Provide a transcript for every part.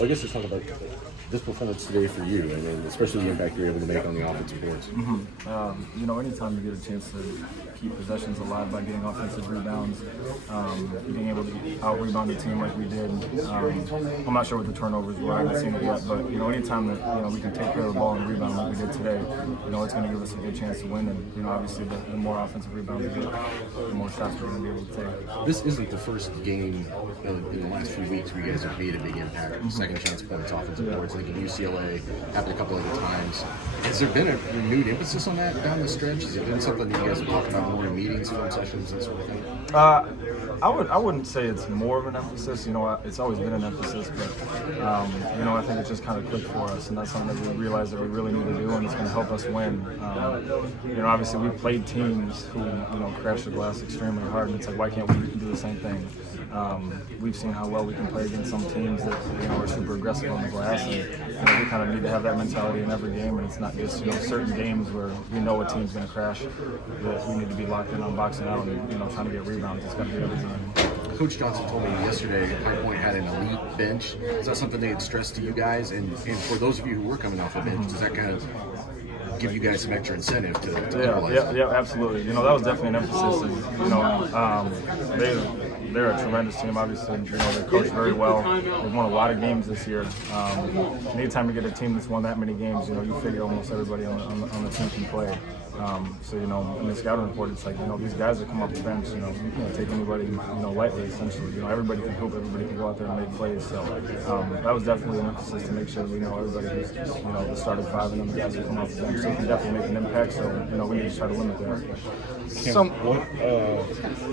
Well, I guess let's talk about this performance today for you, and then especially the impact you're able to make on the offensive boards. Anytime you get a chance to keep possessions alive by getting offensive rebounds, being able to out-rebound the team like we did. I'm not sure what the turnovers were, I haven't seen it yet, but anytime that we can take care of the ball and rebound like we did today, it's going to give us a good chance to win. And obviously, the more offensive rebounds we get, the more shots we're going to be able to take. This isn't the first game in the last few weeks where you guys have made a big impact. Second chance points, offensive boards, like in UCLA, happened a couple other times. Has there been a renewed emphasis on that down the stretch? Has it been something that you guys have talked about more in meetings, film sessions, that sort of thing? I wouldn't say it's more of an emphasis. It's always been an emphasis, but I think it just kind of clicked for us, and that's something that we realized that we really need to do, and it's going to help us win. Obviously we played teams who crash the glass extremely hard, and it's like, why can't we do the same thing? We've seen how well we can play against some teams that are super aggressive on the glass, and we kind of need to have that mentality in every game. And it's not just certain games where we know a team's going to crash, that we need to be locked in on boxing out and trying to get rebounds. It's got to be every time. Coach Johnson told me yesterday High Point had an elite bench. Is that something they had stressed to you guys? And for those of you who were coming off the bench, does that kind of give you guys some extra incentive to equalize? Yeah, absolutely. That was definitely an emphasis. And, they're a tremendous team. Obviously, they coach very well. They've won a lot of games this year. Anytime you get a team that's won that many games, you figure almost everybody on the team can play. In the scouting report, it's like, these guys that come off the bench, you can't take anybody, lightly, essentially. Everybody can hoop, everybody can go out there and make plays. So that was definitely an emphasis to make sure we know everybody who's, the starting five and then the guys who come off the bench. So can definitely make an impact. So, we need to try to limit that. What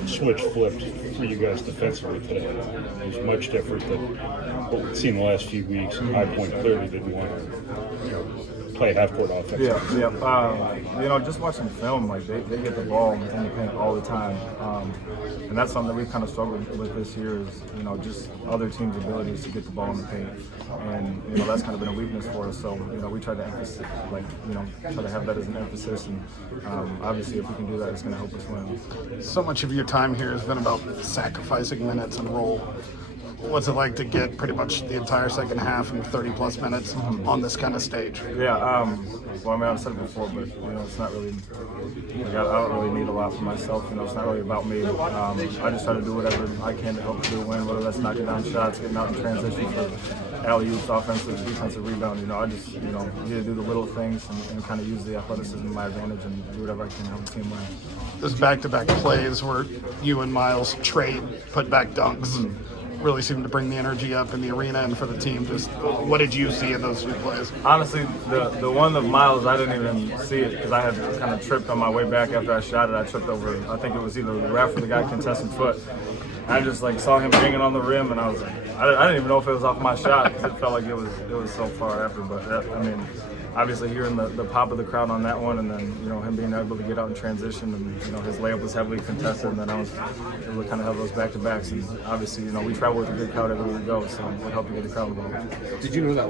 switch flipped for you guys defensively today? It was much different than what we've seen the last few weeks. High Point clearly didn't want to play half-court offense. Just watching film, like they get the ball in the paint all the time, and that's something that we've kind of struggled with this year is just other teams' abilities to get the ball in the paint, and that's kind of been a weakness for us. So we try to emphasize, try to have that as an emphasis, and obviously if we can do that, it's going to help us win. So much of your time here has been about sacrificing minutes and role. What's it like to get pretty much the entire second half and 30-plus minutes on this kind of stage? I've said it before, but it's not really. I don't really need a lot for myself. It's not really about me. I just try to do whatever I can to help Purdue win, whether that's knocking down shots, getting out in transition for alley-oops, offensive, defensive rebound. I just need to do the little things and kind of use the athleticism to my advantage and do whatever I can to help the team win. There's back-to-back plays where you and Miles trade put-back dunks. Really seemed to bring the energy up in the arena and for the team. Just what did you see in those two plays? Honestly, the one of Miles, I didn't even see it because I had kind of tripped on my way back after I shot it. I tripped over, I think it was either the ref or the guy contesting foot. I just saw him banging on the rim, and I was like, I didn't even know if it was off my shot because it felt like it was so far after. But obviously hearing the pop of the crowd on that one, and then him being able to get out in transition, and his layup was heavily contested, and then I was able to kind of have those back-to-backs. And obviously we travel with a good crowd everywhere we go, so it helped to get the crowd involved. Did you know that